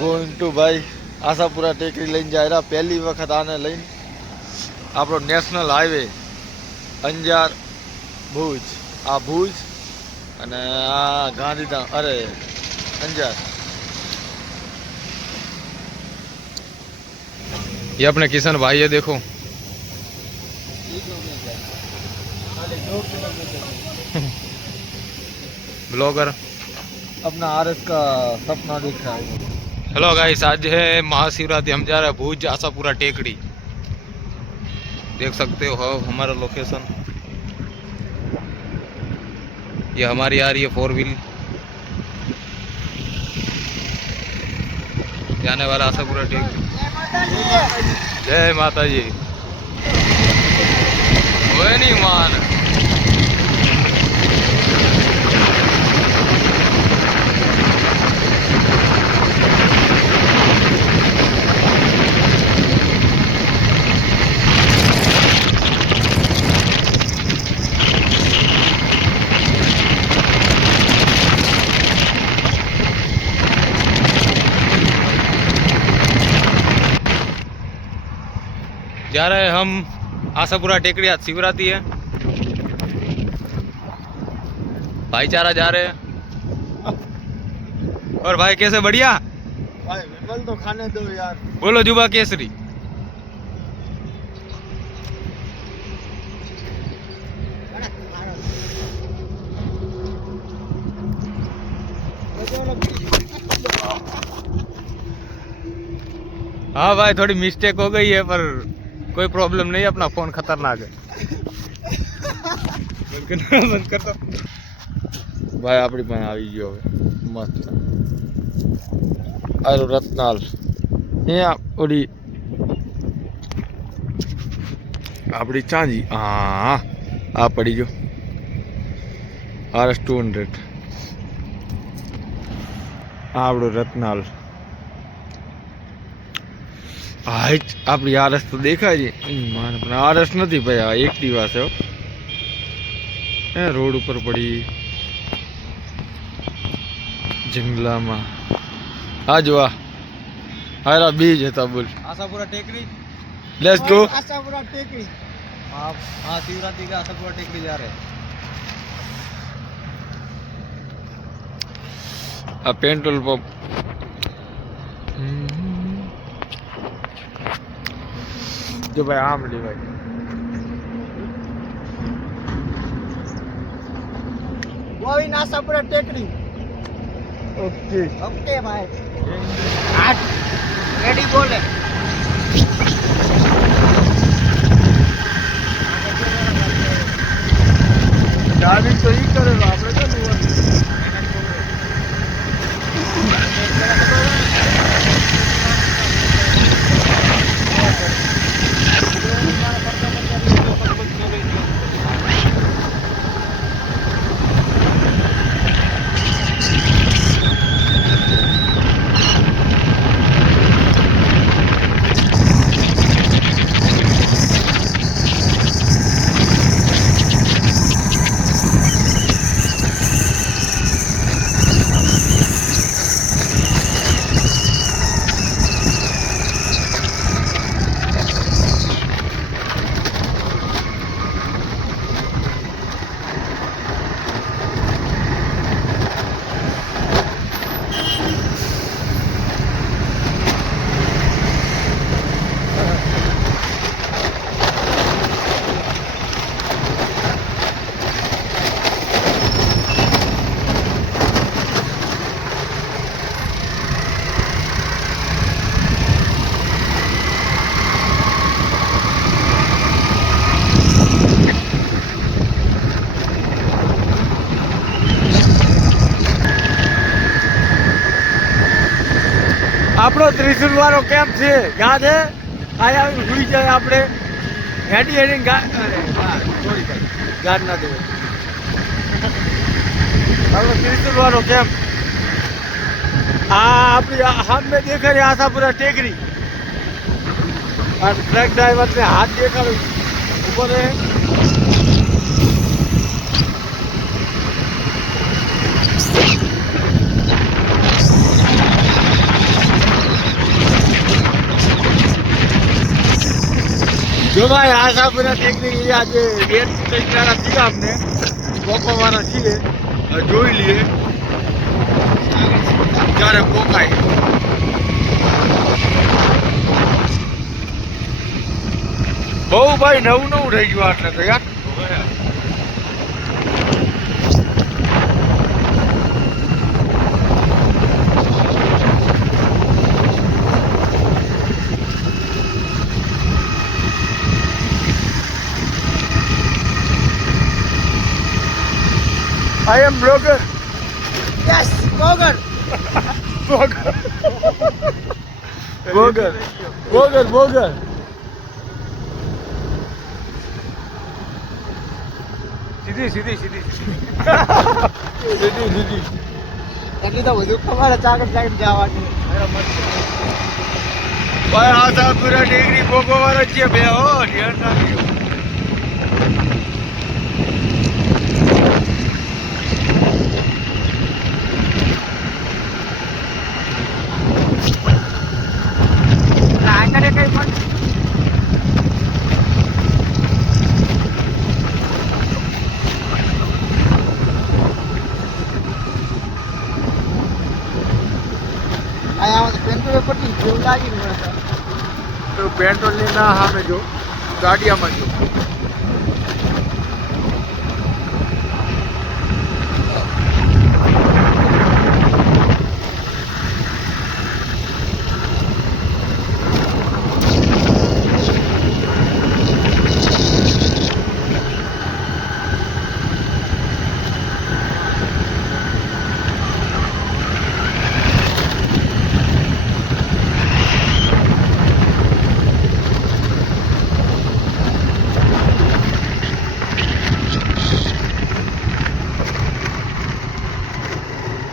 Going to ભાઈ આશાપુરા ટેકરી લઈને જાય રહ્યા. પહેલી વખત આને લઈને આપણો નેશનલ હાઈવે અંજાર ભુજ, આ ભુજ અને આ ગાંધીધામ, અરે અંજાર. ये अपने किशन भाई है, देखो ब्लॉगर अपना आरएस का सपना दिख रहा है. हेलो गाइस, आज है महाशिवरात्रि, हम जा रहे हैं भुज आशापुरा टेकड़ी. देख सकते हो हमारा लोकेशन. ये हमारी आ रही है 4 व्हील जाने वाला आशापुरा टेकड़ी. जय माता जी. ओए नहीं मान जा रहे हैं हम आशापुरा टेकड़ी. आज शिवरात्रि है, भाईचारा जा रहे हैं. और भाई कैसे, बढ़िया? भाई विमल तो खाने दो यार. बोलो जुबा केसरी. हाँ भाई, थोड़ी मिस्टेक हो गई है पर कोई प्रॉब्लम नहीं. अपना फोन खतरनाक है. बंद कर दो ભાઈ. આપણી પાસે આવી ગયો હવે મસ્ત આરો રત્નાલ. અહીંયા ઓલી આપણી ચાંજી, હા આ પડી ગયો RS 200. આ આપણો રત્નાલ. હા આપણી RS તો દેખાય છે માને, પણ RS નથી ભાઈ, આ એક્ટિવા છે. રોડ ઉપર પડી જંગલામાં. આ જો આ હારા બીજ હતા. બોલ आशापुरा टेकड़ी. Let's go. आशापुरा टेकड़ी. आप हाँ, शिवरात्रि का आशापुरा टेकड़ी जा रहे हैं. આ પેટ્રોલ પંપ. જો ભાઈ આમ લેવાય. गोविंद आशापुरा टेकड़ी. ઓકે ओके भाई. आठ रेडी बोले. ડ્રાઇવિંગ તો ઈ કરેલો, આપણે તો આપણો ત્રિશુલ વાળો કેમ્પ છે. યાદ હે? આયા ભૂલી જાય આપણે હેડી હેડી ગાડ ના દેવે. આપણો ત્રિશુલ વાળો કેમ્પ. આ આપણી સામે દેખાય આશાપુરા ટેકરી. આ ટ્રક ડ્રાઈવરને હાથ દેખાડો ઉપર રહે. જો ભાઈ આશાપુરા ટેકરી આજે ગેટ ટેકરાના થયા અમને પોકવાના છીએ હવે જોઈ લઈએ ક્યારે પોકાય બહુ ભાઈ નવું નવું થઈ ગયું આટલે તો યાર I am blogger. Yes, Bogan. Blogger. Blogger. Blogger. Blogger. સીધી સીધી સીધી સીધી સીધી એટલી તો વધુ ખબર ચાકર ચાકર જવાની ભાઈ આશાપુરા ટેકરી પોકવાના છીએ બે હો ધ્યાન રાખજો આગળ કઈ પણ આયા પેન્ટ્રોલ પટ્ટી જેવું લાગી મને તો પેટ્રોલ ની ના સામે જો ગાડિયામાં જો